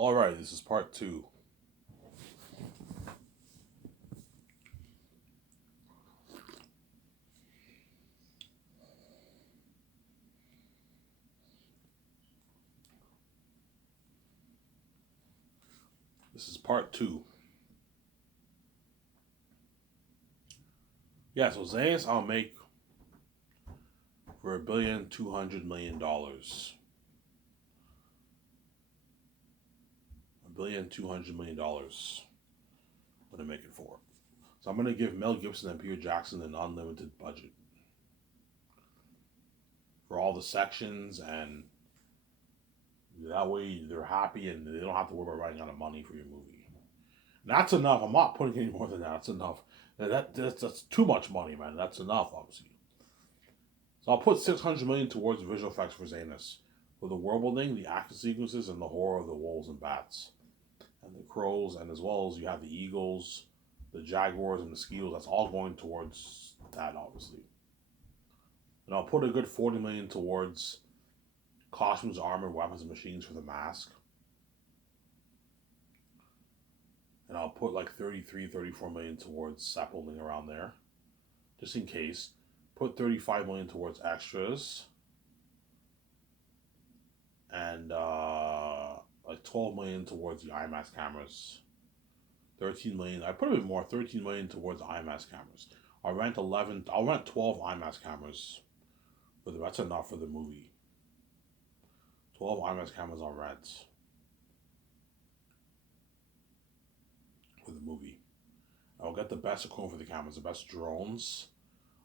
All right, this is part two. This is part two. Yeah, so Zayas I'll make for $1,200,000,000. $1,200,000,000. I'm gonna make it for. So I'm gonna give Mel Gibson and Peter Jackson an unlimited budget for all the sections, and that way they're happy and they don't have to worry about running out of money for your movie. And that's enough. I'm not putting any more than that. That's enough. That's too much money, man. That's enough, obviously. So I'll put 600 million towards visual effects for Zanus, for the world building, the action sequences, and the horror of the wolves and bats, and the crows, and as well as you have the eagles, the jaguars, and the squirrels. That's all going towards that, obviously. And I'll put a good 40 million towards costumes, armor, weapons, and machines for the mask. And I'll put like 34 million towards set building around there, just in case. Put 35 million towards extras, and like 12 million towards the IMAX cameras. 13 million. I put a bit more. 13 million towards the IMAX cameras. I'll rent 11. I'll rent 12 IMAX cameras. That's enough for the movie. 12 IMAX cameras on rent for the movie. I'll get the best equipment for the cameras, the best drones.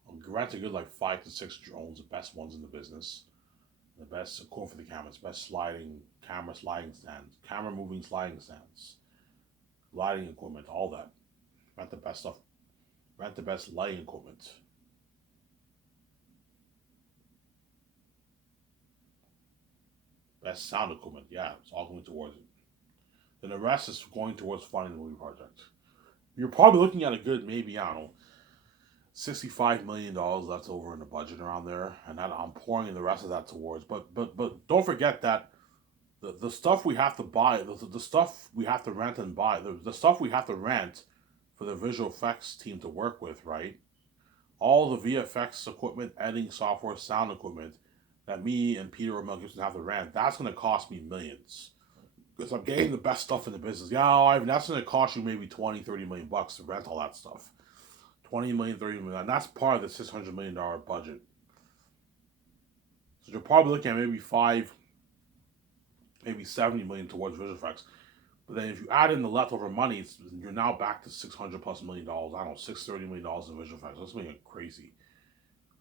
I'll rent a good like 5 to 6 drones, the best ones in the business. The best equipment for the cameras, best sliding stands, camera moving sliding stands, lighting equipment, all that. Rent the best stuff. Rent the best lighting equipment. Best sound equipment. Yeah, it's all going towards it. Then the rest is going towards funding the movie project. You're probably looking at a good, maybe, I don't know, $65 million left over in the budget around there, and that I'm pouring the rest of that towards. But don't forget that the stuff we have to buy, the stuff we have to rent and buy, the stuff we have to rent for the visual effects team to work with, right? All the VFX equipment, editing software, sound equipment that me and Peter or Mel Gibson have to rent, that's going to cost me millions. Because I'm getting the best stuff in the business. Yeah, Ivan, that's going to cost you maybe 20, 30 million bucks to rent all that stuff. 20 million, 30 million. And that's part of the $600 million budget. So you're probably looking at maybe 70 million towards visual effects. But then if you add in the leftover money, you're now back to $600 million+. I don't know, $630 million in visual effects. That's making crazy.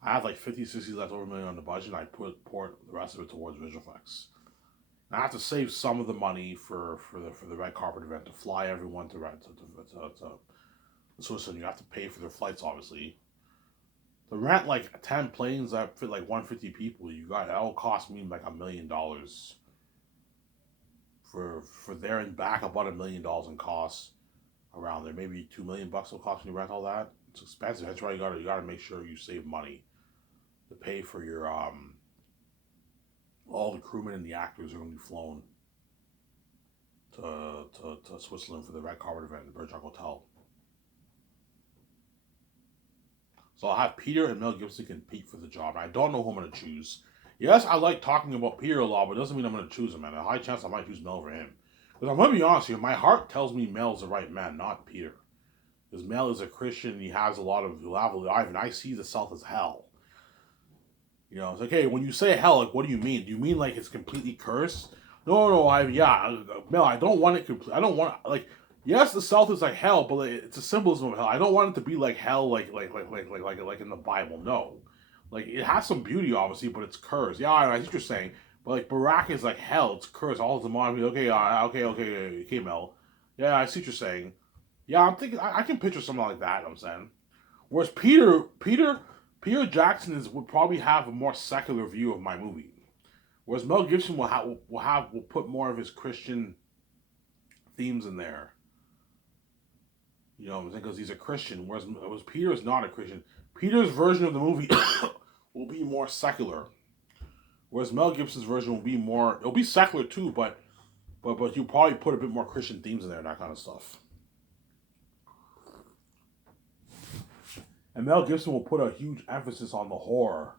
I have like 50, 60 leftover million on the budget, and I pour the rest of it towards visual effects. And I have to save some of the money for the red carpet event to fly everyone to Switzerland. You have to pay for their flights, obviously. To rent like 10 planes that fit like 150 people, that'll cost me like $1 million for there and back, about $1 million in costs around there. Maybe 2 million bucks will cost me to rent all that. It's expensive. That's why you gotta make sure you save money to pay for your all the crewmen and the actors are gonna be flown to Switzerland for the red carpet event in the Bergerac Hotel. So I'll have Peter and Mel Gibson compete for the job. I don't know who I'm gonna choose. Yes, I like talking about Peter a lot, but it doesn't mean I'm gonna choose him, man. A high chance I might choose Mel over him. Because I'm gonna be honest with you, my heart tells me Mel's the right man, not Peter. Because Mel is a Christian, he has a lot of life, and I see the South as hell. You know, it's like, hey, when you say hell, like, what do you mean? Do you mean like it's completely cursed? No, Mel, I don't want it complete. I don't want like, yes, the South is like hell, but it's a symbolism of hell. I don't want it to be like hell, like in the Bible. No, like it has some beauty, obviously, but it's cursed. Yeah, I see what you're saying, but like Barack is like hell. It's cursed. All the demonic. Okay, Mel. Yeah, I see what you're saying. Yeah, I'm thinking I can picture something like that. I'm saying, whereas Peter Jackson would probably have a more secular view of my movie, whereas Mel Gibson will put more of his Christian themes in there. You know what I'm saying? Because he's a Christian, whereas Peter is not a Christian. Peter's version of the movie will be more secular, whereas Mel Gibson's version will be more. It'll be secular too, but but you probably put a bit more Christian themes in there and that kind of stuff. And Mel Gibson will put a huge emphasis on the horror.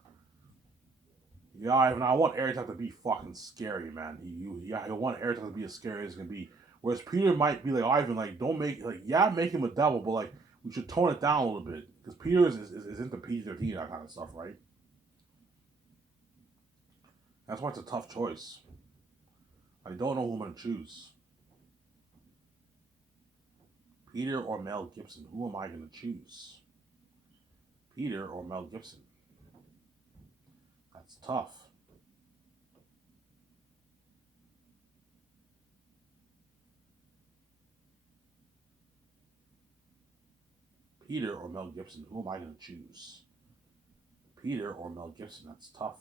Yeah, I want Airtight to be fucking scary, man. I want Airtight to be as scary as it can be. Whereas Peter might be like Ivan, like don't make make him a devil, but like we should tone it down a little bit because Peter is into PG-13 that kind of stuff, right? That's why it's a tough choice. I don't know who I'm gonna choose. Peter or Mel Gibson? Who am I gonna choose? Peter or Mel Gibson? That's tough. Peter or Mel Gibson? Who am I going to choose? Peter or Mel Gibson? That's tough.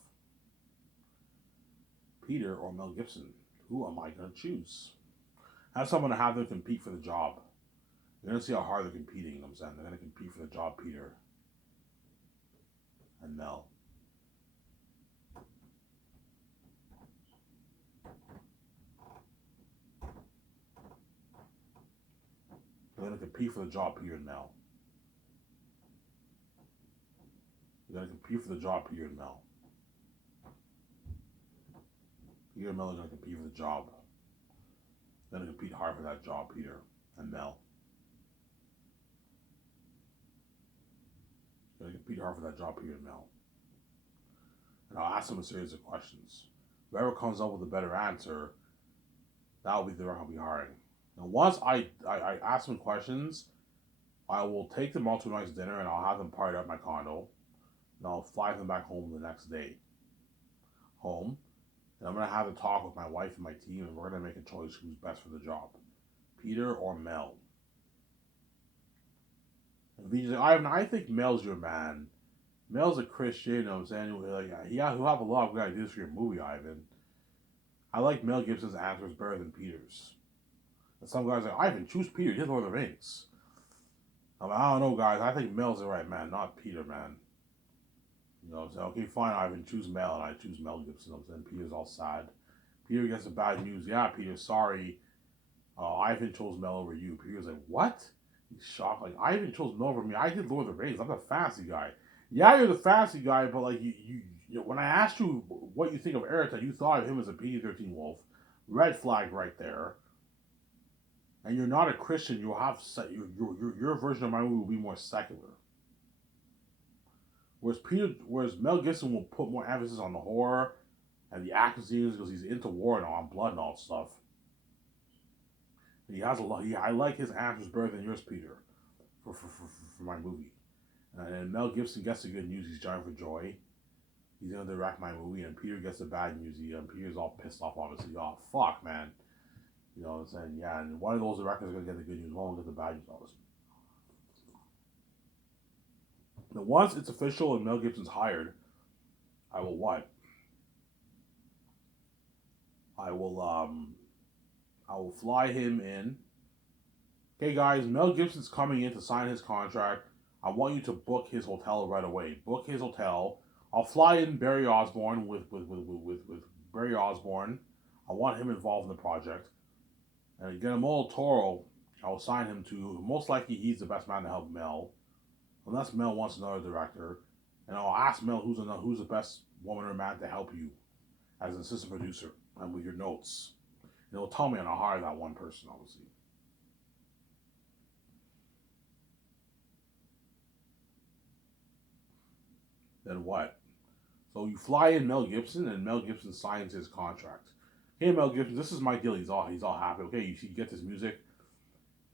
Peter or Mel Gibson? Who am I going to choose? That's someone to have them compete for the job. You're going to see how hard they're competing, you know what I'm saying? They're going to compete for the job, Peter and Mel. They're going to compete for the job, Peter and Mel. They're going to compete for the job, Peter and Mel. Peter and Mel are going to compete for the job. They're going to compete hard for that job, Peter and Mel. They're going to compete hard for that job, Peter and Mel. And I'll ask them a series of questions. Whoever comes up with a better answer, that will be the director I'll be hiring. Now, once I ask them questions, I will take them out to a nice dinner and I'll have them party at my condo. And I'll fly them back home the next day. Home. And I'm going to have a talk with my wife and my team and we're going to make a choice who's best for the job. Peter or Mel. And VJ's like, Ivan, I think Mel's your man. Mel's a Christian, you know what I'm saying? Like, yeah, he'll have a lot of good ideas for your movie, Ivan. I like Mel Gibson's answers better than Peter's. And some guys are like, Ivan, choose Peter. He did Lord of the Rings. I'm like, I don't know, guys. I think Mel's the right man, not Peter, man. You know what I'm saying? Okay, fine, Ivan, choose Mel. And I choose Mel Gibson. You know what I'm saying? Peter's all sad. Peter gets the bad news. Yeah, Peter, sorry. Ivan chose Mel over you. Peter's like, what? He's shocked. Like, Ivan chose Mel over me. I did Lord of the Rings. I'm the fancy guy. Yeah, you're the fancy guy, but like you know, when I asked you what you think of Erita, you thought of him as a PG-13 wolf. Red flag right there. And you're not a Christian. You'll have your version of my movie will be more secular. Whereas Mel Gibson will put more emphasis on the horror and the action scenes because he's into war and on blood and all stuff. And he has a lot. I like his answers better than yours, Peter, for my movie. And Mel Gibson gets the good news. He's jumping for joy. He's gonna direct my movie, and Peter gets the bad news. Peter's all pissed off, obviously. Oh fuck, man. You know what I'm saying? Yeah, and one of those directors is gonna get the good news. One will get the bad news, obviously. Now, once it's official and Mel Gibson's hired, I will what? I will fly him in. Okay, guys, Mel Gibson's coming in to sign his contract. I want you to book his hotel right away. Book his hotel. I'll fly in Barry Osborne with Barry Osborne. I want him involved in the project. And Guillermo del Toro, I will sign him to. Most likely, he's the best man to help Mel, unless Mel wants another director. And I'll ask Mel who's the best woman or man to help you as an assistant producer and with your notes. And he'll tell me, and I'll hire that one person, obviously. Then what? So you fly in Mel Gibson, and Mel Gibson signs his contract. Hey, Mel Gibson, this is my deal. He's all happy. Okay, you get this music.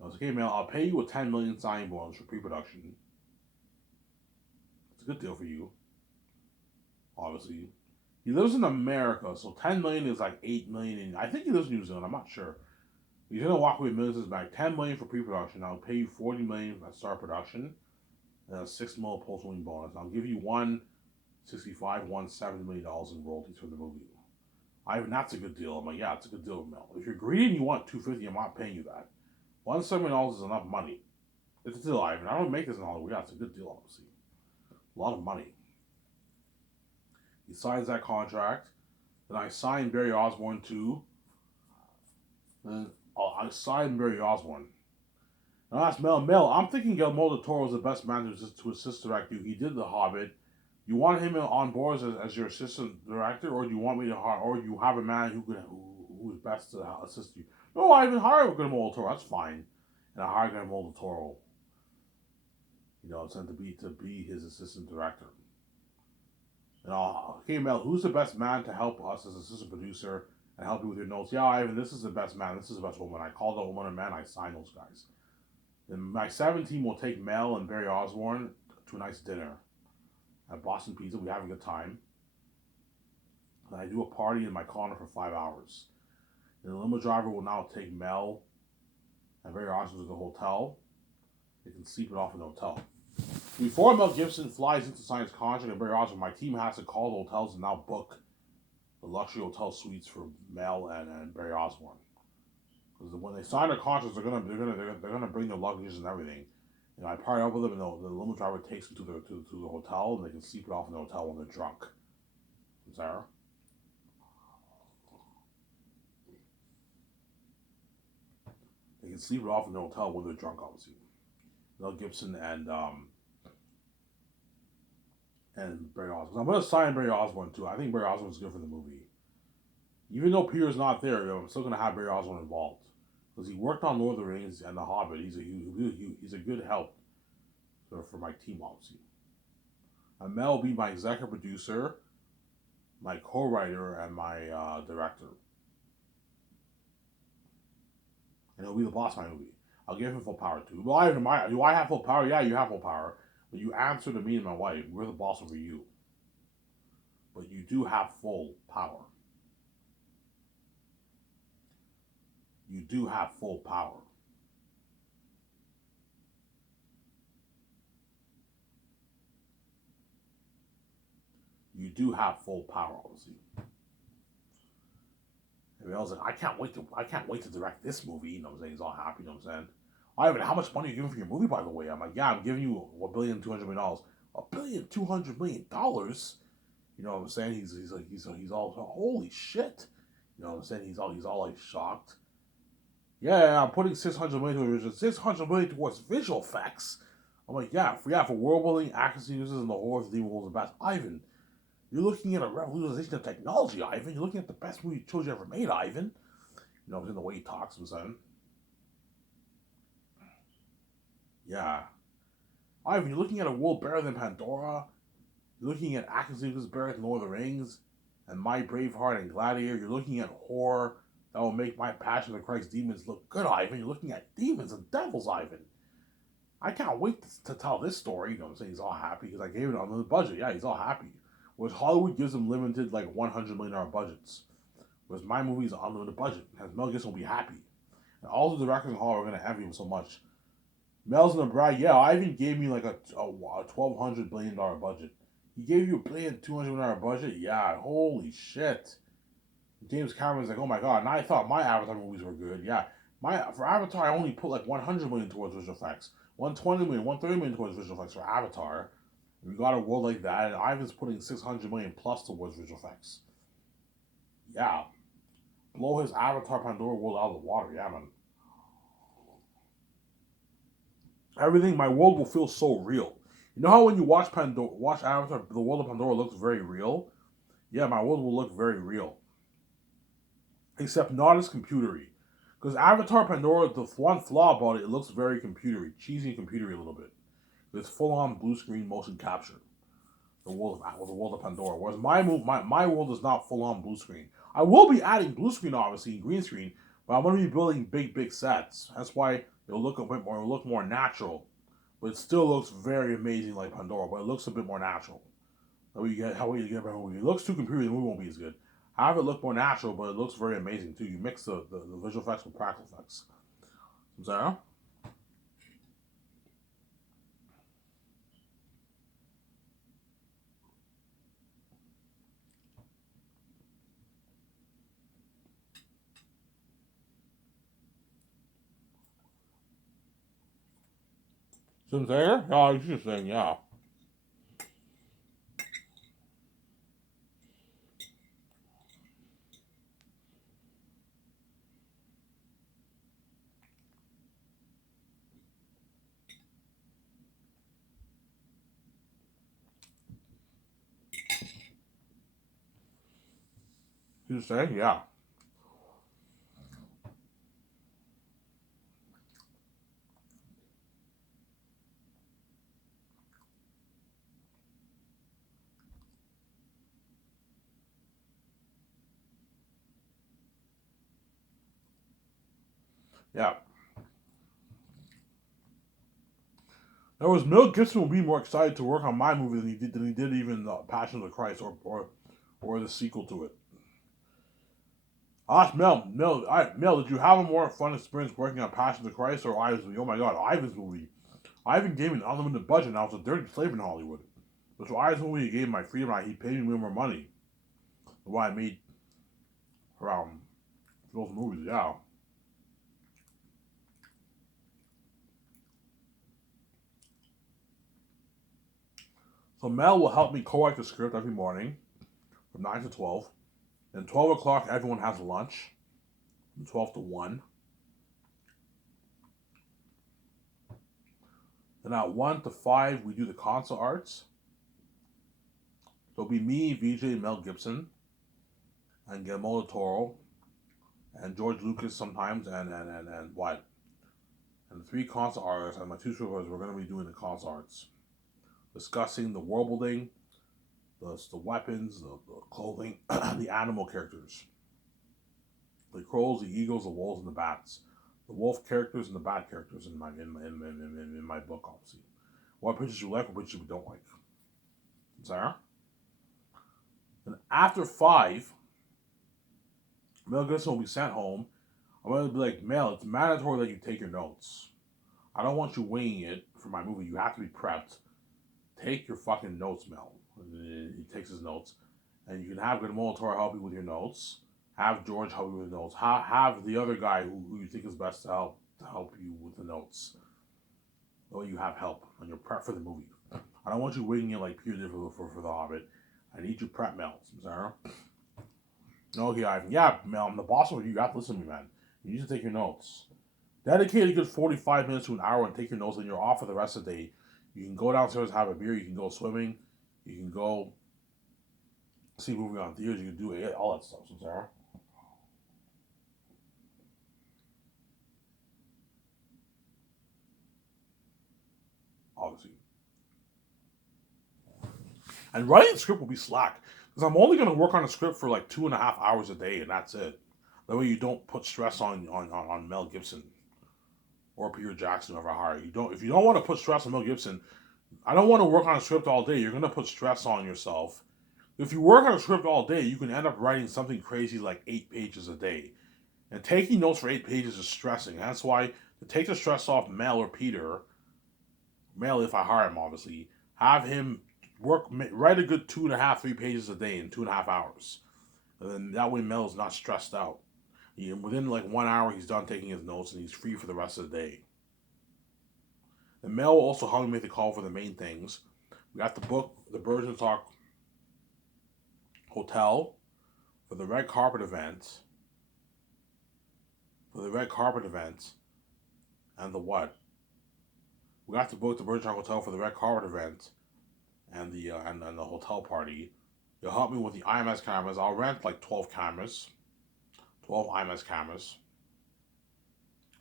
I was like, okay, Mel, I'll pay you a $10 million signing bonus for pre-production. It's a good deal for you. Obviously, he lives in America, so $10 million is like $8 million. I think he lives in New Zealand. I'm not sure. He's gonna walk away with millions back. $10 million for pre-production. I'll pay you $40 million for start production, and a $6 million post-wing bonus. I'll give you $165, $170 million in royalties for the movie. That's a good deal. I'm like, yeah, it's a good deal, Mel. If you're greedy and you want $250, I'm not paying you that. $170 million is enough money. It's a deal, Ivan. I don't make this in Hollywood. Yeah, it's a good deal, obviously. A lot of money. He signs that contract. Then I sign Barry Osborne too. And I signed Barry Osborne. Now that's Mel. Mel, I'm thinking Guillermo del Toro is the best man to assist direct you. He did The Hobbit. You want him on board as your assistant director, or do you want me to hire, or you have a man who is best to assist you? No, I even hire Guillermo del Toro. That's fine, and I hire Guillermo del Toro. To be his assistant director. And okay, Mel, who's the best man to help us as assistant producer and help you with your notes? Yeah, Ivan, this is the best man. This is the best woman. I called the woman a man. I signed those guys. And my 7 team will take Mel and Barry Osborne to a nice dinner at Boston Pizza. We have a good time. And I do a party in my corner for 5 hours. And the limo driver will now take Mel and Barry Osborne to the hotel. They can sleep it off in the hotel. Before Mel Gibson flies into Science Contract and Barry Osborne, my team has to call the hotels and now book the luxury hotel suites for Mel and Barry Osborne. Because when they sign their contracts, they're gonna bring their luggages and everything. And I partner up with them, and the limo driver takes them to the hotel, and they can sleep it off in the hotel when they're drunk. Sarah? They can sleep it off in the hotel when they're drunk, obviously. Mel Gibson and Barry Osborne. I'm gonna sign Barry Osborne too. I think Barry Osborne's good for the movie. Even though Peter's not there, I'm still gonna have Barry Osborne involved because he worked on Lord of the Rings and The Hobbit. He's a good help for my team, obviously. And Mel will be my executive producer, my co-writer, and my director. And he'll be the boss of my movie. I'll give him full power too. Well, do I have full power? Yeah, you have full power. But you answer to me and my wife. We're the boss over you. But you do have full power. You do have full power. You do have full power, obviously. And I was like, I can't wait to direct this movie. You know what I'm saying? He's all happy. You know what I'm saying? Ivan, how much money are you giving for your movie, by the way? I'm like, yeah, I'm giving you $1,200,000,000. $1,200,000,000. You know what I'm saying? He's all holy shit. You know what I'm saying? He's all like shocked. Yeah, I'm putting $600 million towards visual effects. I'm like, yeah, for world building, accuracy uses, and the horror of the demon the best. Ivan, you're looking at a revolutionization of technology, Ivan. You're looking at the best movie trilogy ever made, Ivan. You know, in the way he talks and son. Yeah. Ivan, you're looking at a world better than Pandora. You're looking at accuracy uses better than Lord of the Rings and My Braveheart and Gladiator. You're looking at horror that will make My Passion of the Christ demons look good, Ivan. You're looking at demons and devils, Ivan. I can't wait to tell this story. You know what I'm saying? He's all happy because I gave it on the budget. Yeah, he's all happy. Whereas Hollywood gives him limited, like $100 million budgets. Whereas my movie is an unlimited budget. And Mel Gibson will be happy. And all the directors in Hollywood are going to envy him so much. Mel's gonna brag, yeah, Ivan gave me like a $1,200 billion budget. He gave you $1,200,000,000 budget? Yeah, holy shit. James Cameron's like, oh my god, and I thought my Avatar movies were good. Yeah. For Avatar I only put like $100 million towards visual effects. $120 million, $130 million towards visual effects for Avatar. We got a world like that, and Ivan's putting $600 million plus towards visual effects. Yeah. Blow his Avatar Pandora world out of the water, yeah man. Everything, my world will feel so real. You know how when you watch Avatar, the world of Pandora looks very real? Yeah, my world will look very real. Except not as computery. Because Avatar Pandora, the one flaw about it, it looks very computery. Cheesy and computery a little bit. It's full on blue screen motion capture. The world of Pandora. Whereas my world is not full on blue screen. I will be adding blue screen, obviously, and green screen, but I'm going to be building big sets. That's why it'll look more natural. But it still looks very amazing like Pandora, but it looks a bit more natural. How you get a movie. It looks too computery, the movie won't be as good. Have it look more natural, but it looks very amazing too. You mix the visual effects with practical effects. Sarah? Sincere? Yeah, I was just saying, yeah. You saying? Yeah. Yeah. In other words, Mel Gibson will be more excited to work on my movie than he did even Passion of the Christ or the sequel to it. I asked Mel, did you have a more fun experience working on Passion of the Christ or Ivan's movie? Oh my God, Ivan's movie. Ivan gave me an unlimited budget, and I was a dirty slave in Hollywood. So Ivan's movie, he gave me my freedom, and he paid me more money than what I made around those movies. Yeah. So Mel will help me co-write the script every morning from 9 to 12. Then 12 o'clock, everyone has lunch. From 12 to 1. Then at 1 to 5, we do the console arts. So it'll be me, VJ, Mel Gibson, and Guillermo del Toro, and George Lucas sometimes, and what? And the three console artists and my two supervisors, we're going to be doing the console arts. Discussing the world building, the weapons, the clothing, the animal characters. The crows, the eagles, the wolves, and the bats. The wolf characters and the bat characters in my book, obviously. What pictures you like, what pictures you don't like. Sarah? And after 5, Mel Gibson will be sent home. I'm going to be like, Mel, it's mandatory that you take your notes. I don't want you winging it for my movie. You have to be prepped. Take your fucking notes, Mel. And he takes his notes. And you can have Guillermo del Toro help you with your notes. Have George help you with the notes. Have the other guy who you think is best to help you with the notes. So you have help on your prep for the movie. I don't want you winging it like Peter did for The Hobbit. I need you prep, Mel. Sarah? Okay, Ivan. Yeah, Mel, I'm the boss of you. You have to listen to me, man. You need to take your notes. Dedicate a good 45 minutes to an hour and take your notes, and you're off for the rest of the day. You can go downstairs, have a beer. You can go swimming. You can go see a movie on theaters. You can do all that stuff. Sarah? Obviously. And writing the script will be slack. Because I'm only going to work on a script for like 2.5 hours a day, and that's it. That way you don't put stress on Mel Gibson or Peter Jackson over hire. If you don't want to put stress on Mel Gibson, I don't want to work on a script all day. You're going to put stress on yourself. If you work on a script all day, you can end up writing something crazy like 8 pages a day. And taking notes for 8 pages is stressing. That's why to take the stress off Mel or Peter, Mel if I hire him obviously, have him write a good 2.5, 3 pages a day in 2.5 hours. And then that way Mel's not stressed out. Within like 1 hour, he's done taking his notes and he's free for the rest of the day. And Mel will also help me make the call for the main things. We got the book, the Virgin Talk Hotel, for the red carpet event. For the red carpet event, and the what? We got to book the Virgin Talk Hotel for the red carpet event, and the hotel party. You'll help me with the IMS cameras. I'll rent like 12 cameras. 12 IMAX cameras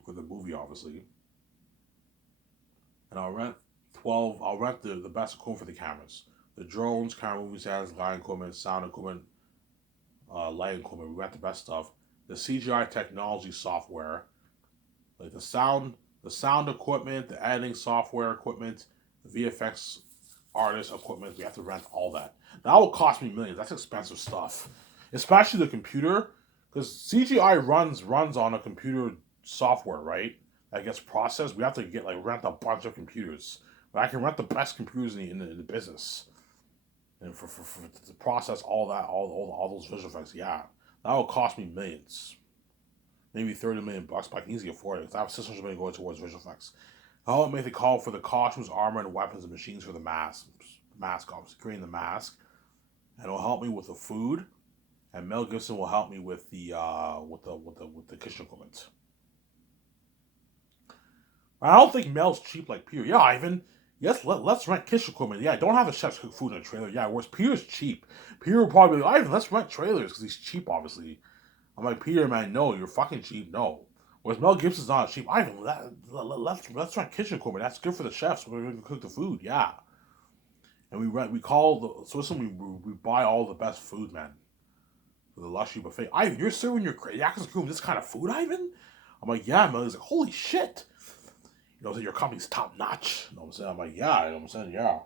for the movie, obviously. And I'll rent the best equipment for the cameras. The drones, camera movie sets, lighting equipment, sound equipment, lighting equipment. We got the best stuff. The CGI technology software, like the sound equipment, the editing software equipment, the VFX artist equipment. We have to rent all that. That will cost me millions. That's expensive stuff, especially the computer. Because CGI runs on a computer software, right? That gets processed. We have to rent a bunch of computers. But I can rent the best computers in the business, and for to process all that, all those visual effects. Yeah, that will cost me millions, maybe 30 million bucks. But I can easily afford it because I have 600 million going towards visual effects. I'll make the call for the costumes, armor, and weapons and machines for the mask. Obviously, creating the mask, and it'll help me with the food. And Mel Gibson will help me with the kitchen equipment. I don't think Mel's cheap like Peter. Yeah, Ivan, Yes, let's rent kitchen equipment. Yeah, don't have the chefs cook food in a trailer. Yeah, whereas Peter's cheap. Peter will probably be like, Ivan, let's rent trailers because he's cheap, obviously. I'm like, Peter, man, no, you're fucking cheap. No. Whereas Mel Gibson's not cheap. Ivan, let's rent kitchen equipment. That's good for the chefs. We're going to cook the food. Yeah. And we call the, so listen, we buy all the best food, man. For the Lushy buffet. Ivan, you're serving your Yakuza crew this kind of food, Ivan? I'm like, yeah, Mel. He's like, holy shit. You know, so your company's top notch. You know what I'm saying? I'm like, yeah, you know what I'm saying? Yeah.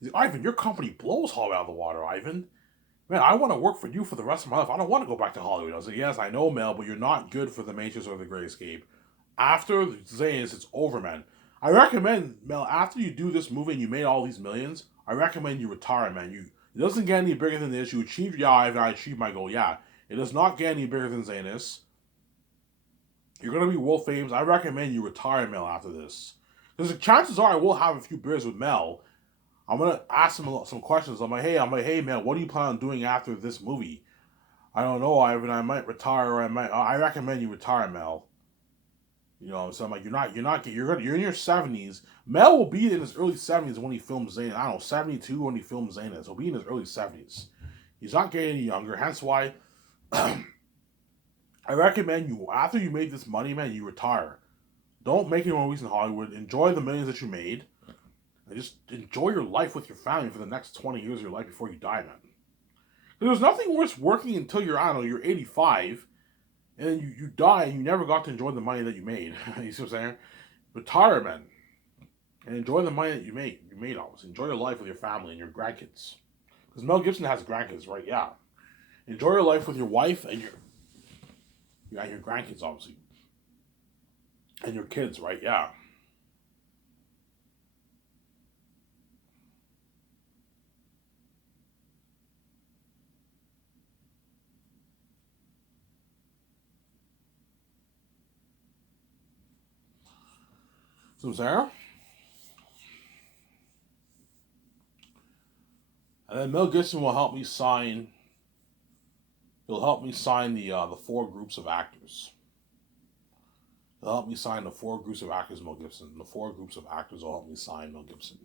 He's like, Ivan, your company blows Hollywood out of the water, Ivan. Man, I want to work for you for the rest of my life. I don't want to go back to Hollywood. I was like, yes, I know, Mel, but you're not good for The Matrix or The Great Escape. After saying this, it's over, man. I recommend, Mel, after you do this movie and you made all these millions, I recommend you retire, man. It doesn't get any bigger than this. You achieved, yeah, I achieved my goal, yeah. It does not get any bigger than Zanus. You're going to be world famous. I recommend you retire, Mel, after this. Because the chances are I will have a few beers with Mel. I'm going to ask him some questions. I'm like, hey, man, what do you plan on doing after this movie? I don't know, Ivan. I might retire, or I recommend you retire, Mel. You know, so I'm like, you're in your 70s. Mel will be in his early 70s when he films Zane. I don't know, 72 when he films Zane. He'll be in his early 70s. He's not getting any younger. Hence why I recommend you, after you made this money, man, you retire. Don't make any more movies in Hollywood. Enjoy the millions that you made. And just enjoy your life with your family for the next 20 years of your life before you die, man. There's nothing worse working until you're, I don't know, you're 85, and then you die and you never got to enjoy the money that you made. You see what I'm saying? Retire, man. And enjoy the money that you made. You made always. Enjoy your life with your family and your grandkids. Because Mel Gibson has grandkids, right? Yeah. Enjoy your life with your wife and your grandkids, obviously. And your kids, right? Yeah. So, Sarah? And then Mel Gibson will help me sign. He'll help me sign the four groups of actors. He'll help me sign the four groups of actors, Mel Gibson. The four groups of actors will help me sign Mel Gibson.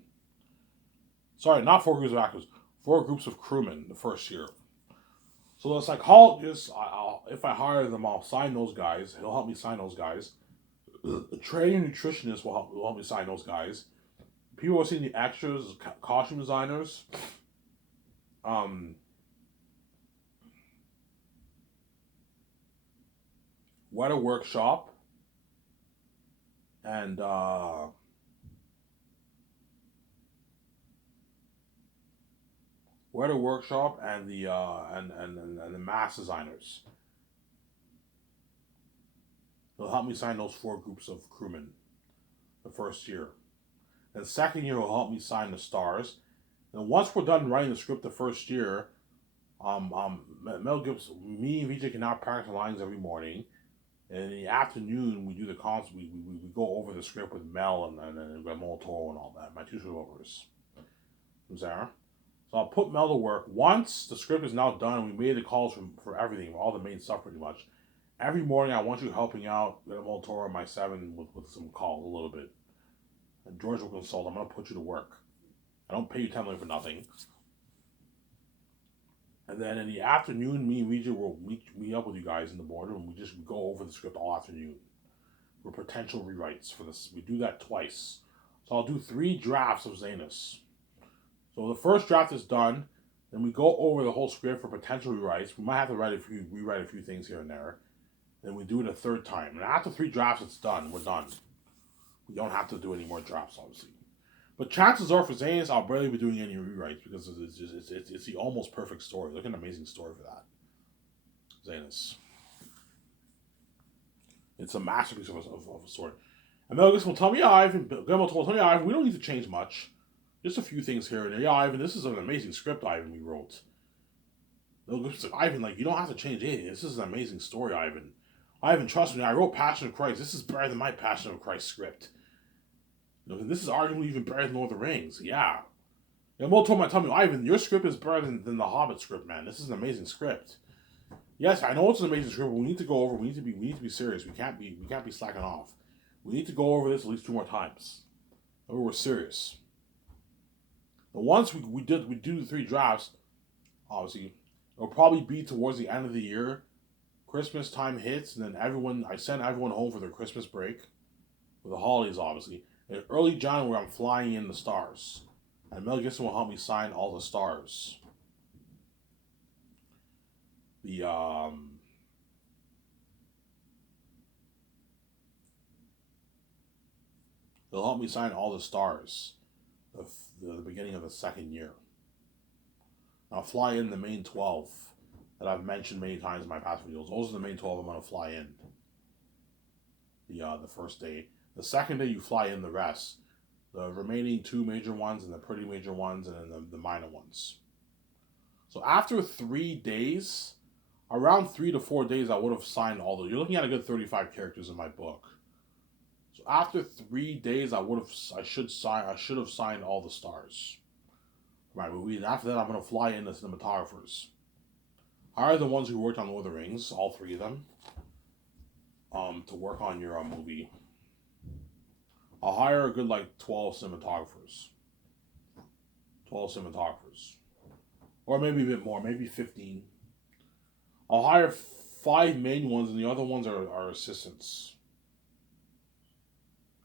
Sorry, not four groups of actors. Four groups of crewmen the first year. So the psychologists, if I hire them, I'll sign those guys. He'll help me sign those guys. The training nutritionist will help me sign those guys. People will see the extras, costume designers. Um, Weather workshop. And we're at a workshop and the mass designers. He'll help me sign those four groups of crewmen the first year. And the second year, he'll help me sign the stars. And once we're done writing the script the first year, Mel Gibson, me and VJ can now practice the lines every morning. And in the afternoon, we do the concert. We go over the script with Mel and Guillermo Toro and all that. My two script from Sarah. So I'll put Mel to work. Once the script is now done, we made the calls for everything, all the main stuff pretty much. Every morning I want you helping out Guillermo Toro and my seven with some calls a little bit. And George will consult. I'm going to put you to work. I don't pay you $10 million for nothing. And then in the afternoon, me and Ouija will meet up with you guys in the boardroom and we just go over the script all afternoon for potential rewrites for this. We do that twice. So I'll do 3 drafts of Zanus. So the first draft is done. Then we go over the whole script for potential rewrites. We might have to rewrite a few things here and there. Then we do it a third time. And after 3 drafts, it's done. We're done. We don't have to do any more drafts, obviously. But chances are for Zanus, I'll barely be doing any rewrites because it's the almost perfect story. Look at an amazing story for that. Zanus. It's a masterpiece of a story. And Mel Gibson will tell me, Ivan, we don't need to change much. Just a few things here and there. Yeah, Ivan, this is an amazing script, Ivan, we wrote. Mel Gibson's like, Ivan, you don't have to change anything. This is an amazing story, Ivan. Ivan, trust me, I wrote Passion of Christ. This is better than my Passion of Christ script. This is arguably even better than Lord of the Rings. Yeah. And Mo told me, Ivan, your script is better than the Hobbit script, man. This is an amazing script. Yes, I know it's an amazing script, but we need to go over. We need to be serious. We can't be slacking off. We need to go over this at least 2 more times. We're serious. And once we do the 3 drafts, obviously, it'll probably be towards the end of the year. Christmas time hits, and then I send everyone home for their Christmas break, with the holidays, obviously. In early January, I'm flying in the stars, and Mel Gibson will help me sign all the stars. The He'll help me sign all the stars. The beginning of the second year. I'll fly in the main 12 that I've mentioned many times in my past videos. Those are the main 12 I'm going to fly in. The first day. The second day you fly in the rest. The remaining 2 major ones and the pretty major ones and then the minor ones. So after 3 days, around 3 to 4 days, I would have signed all those. You're looking at a good 35 characters in my book. So after 3 days, I should have signed all the stars for my movie. And after that, I'm going to fly in the cinematographers. Hire the ones who worked on Lord of the Rings, all 3 of them, to work on your movie. I'll hire a good 12 cinematographers. 12 cinematographers. Or maybe a bit more, maybe 15. I'll hire 5 main ones and the other ones are assistants.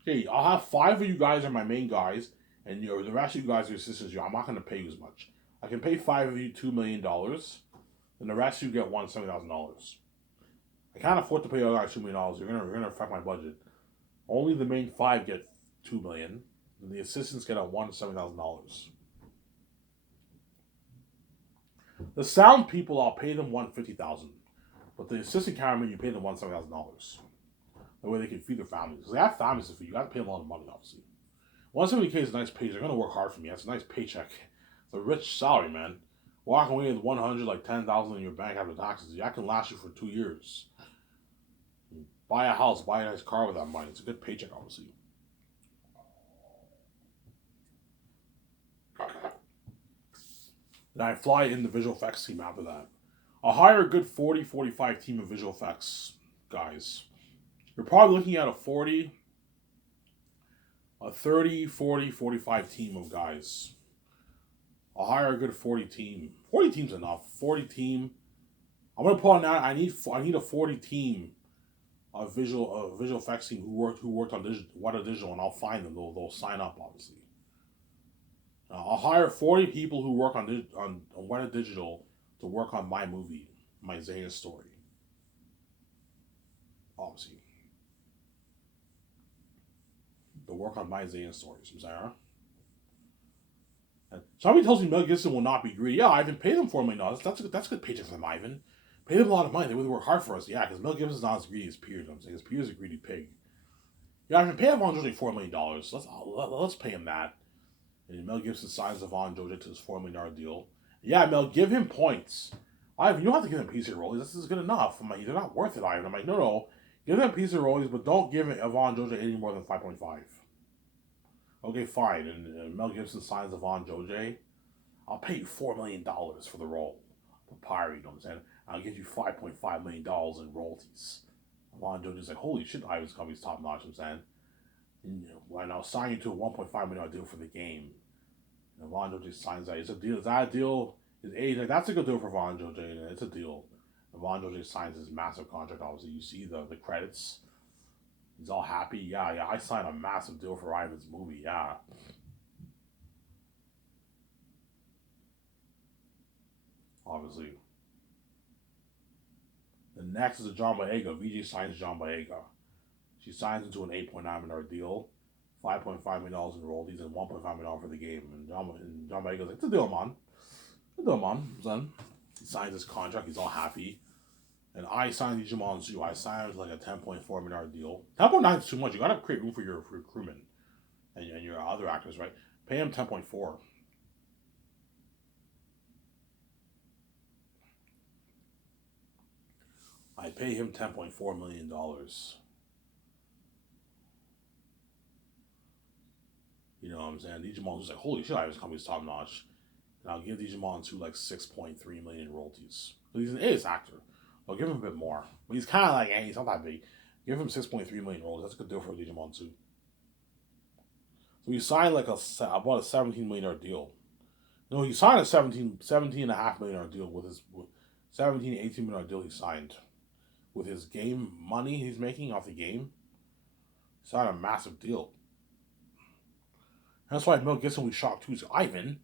Okay, I'll have 5 of you guys are my main guys, and the rest of you guys are assistants. I'm not going to pay you as much. I can pay 5 of you $2 million, and the rest of you get $70,000. I can't afford to pay the other guys $2 million. You're gonna affect my budget. Only the main 5 get $2 million, and the assistants get $70,000. The sound people, I'll pay them $150,000, but the assistant cameraman, you pay them $70,000. That way they can feed their families. Because they have families to feed. You got to pay them a lot of money, obviously. 170K is a nice paycheck. They're going to work hard for me. That's a nice paycheck. It's a rich salary, man. Walking away with 100, $10,000 in your bank after taxes. That can last you for 2 years. Buy a house, buy a nice car with that money. It's a good paycheck, obviously. Then I fly in the visual effects team after that. I'll hire a good 40, 45 team of visual effects guys. You're probably looking at a 30, 40, 45 team of guys. I'll hire a good 40 team. 40 team's enough. 40 team. I'm gonna put on that. I need a 40 team of visual effects team who worked on Weta Digital, and I'll find them. They'll sign up, obviously. I'll hire 40 people who work on Weta Digital to work on my movie, my Zaya story. Obviously. To work on my Zaya stories, Zara. And somebody tells me Mel Gibson will not be greedy. Yeah, Ivan, pay them $4 million. That's a good paycheck for them, Ivan. Pay them a lot of money. They would work hard for us. Yeah, because Mel Gibson's not as greedy as Piers. I'm saying, because Piers is a greedy pig. Yeah, Ivan, pay Yvonne George $4 million. Let's pay him that. And Mel Gibson signs Yvonne George to his $4 million deal. Yeah, Mel, give him points. Ivan, you don't have to give him a piece of rollies. This is good enough. I'm like, they're not worth it, Ivan. I'm like, no. Give them a piece of rollies, but don't give Yvonne George any more than 5.5. Okay, fine. And Mel Gibson signs Yvonne George. I'll pay you $4 million for the role. Papyri, you know what I'm saying? I'll give you $5.5 million in royalties. Yvonne George is like, holy shit, Ivan's company's top notch, I'm saying. And I'll sign you to a $1.5 million deal for the game. And Yvonne George signs that. It's a deal. Is that a deal? Like, that's a good deal for Yvonne George. It's a deal. Yvonne George signs his massive contract, obviously. You see the credits. He's all happy. Yeah, I signed a massive deal for Ivan's movie. Yeah. Obviously. The next is John Boyega. VJ signs John Boyega. She signs into an $8.9 million deal, $5.5 million in royalties, and $1.5 million for the game. And John Boyega's like, it's a deal, man. It's a deal, man. Then he signs his contract. He's all happy. And I signed Digimon Zoo. I signed like a $10.4 million deal. 10.9 is too much. You gotta create room for your crewmen and your other actors, right? Pay him 10.4. I pay him $10.4 million. You know what I'm saying? Digimon Zoo's like, holy shit, Ivan's company's top notch. And I'll give Digimon Zoo like 6.3 million in royalties. But he's an A-list actor. I'll give him a bit more. But he's kind of like, he's not that big. Give him 6.3 million rolls. That's a good deal for Digimon too. So he signed like about a $17 million deal. No, he signed a 17.5 million deal with his 17, $18 million deal he signed with his game money he's making off the game. He signed a massive deal. That's why Mel Gibson was shocked too. He's like, Ivan.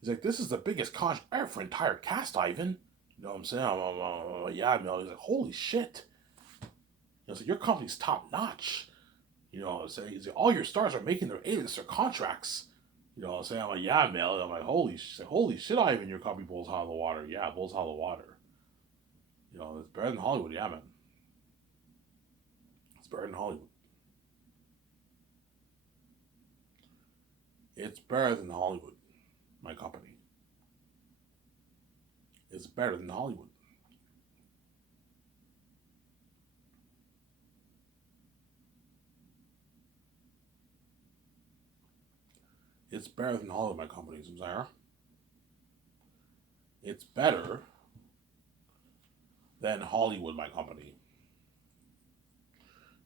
He's like, this is the biggest contract ever for entire cast, Ivan. You know what I'm saying? Yeah, Mel. He's like, holy shit. He's like, your company's top notch. You know what I'm saying? He's like, all your stars are making their A-lister contracts. You know what I'm saying? I'm like, yeah, Mel. I'm like, holy shit, Ivan, your company blows out of the water. Yeah, blows out of the water. You know, it's better than Hollywood. Yeah, man. It's better than Hollywood. It's better than Hollywood, my company. It's better than Hollywood. It's better than Hollywood, my company, Zara. It's better than Hollywood, my company.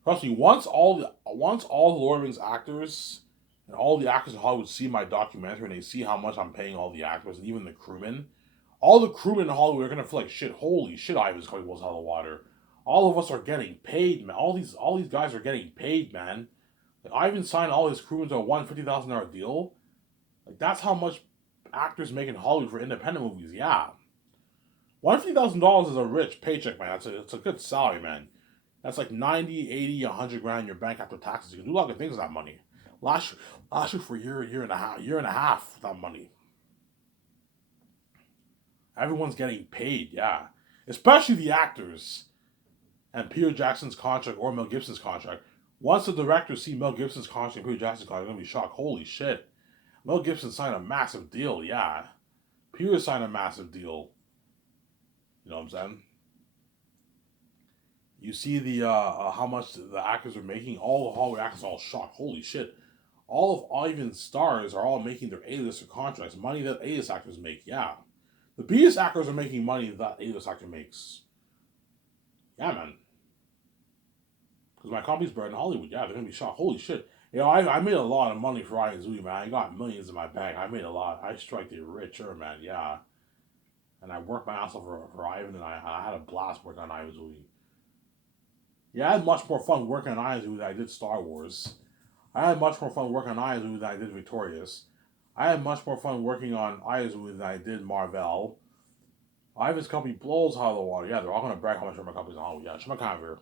Trust me, once all the Lord of the Rings actors and all the actors in Hollywood see my documentary and they see how much I'm paying all the actors and even the crewmen, all the crewmen in Hollywood are gonna feel like shit. Holy shit, Ivan's coming out of the water. All of us are getting paid, man. All these guys are getting paid, man. Like Ivan signed all his crewmen to a $150,000 deal. Like that's how much actors make in Hollywood for independent movies. Yeah, $150,000 is a rich paycheck, man. It's a good salary, man. That's like 90, 80, 100 grand in your bank after taxes. You can do a lot of things with that money. Last year for a year and a half with that money. Everyone's getting paid, yeah. Especially the actors and Peter Jackson's contract or Mel Gibson's contract. Once the directors see Mel Gibson's contract and Peter Jackson's contract, they're gonna be shocked. Holy shit. Mel Gibson signed a massive deal, yeah. Peter signed a massive deal. You know what I'm saying? You see the how much the actors are making. All the Hollywood actors are all shocked. Holy shit! All of Ivan's stars are all making their A-lister contracts. Money that A-list actors make. Yeah, the B-list actors are making money that A-list actor makes. Yeah, man. Because my company's better in Hollywood. Yeah, they're gonna be shocked. Holy shit! You know, I made a lot of money for Ryan Zui, man. I got millions in my bank. I made a lot. I strike the richer, man. Yeah, and I worked my ass off for Ivan, and I had a blast working on Ivan Zui. Yeah, I had much more fun working on Iron than I did Star Wars. I had much more fun working on Iron than I did Victorious. I had much more fun working on Iron than I did Marvel. Ivan's company blows out of the water. Yeah, they're all gonna brag how much my company's on. Yeah, Shema Conver.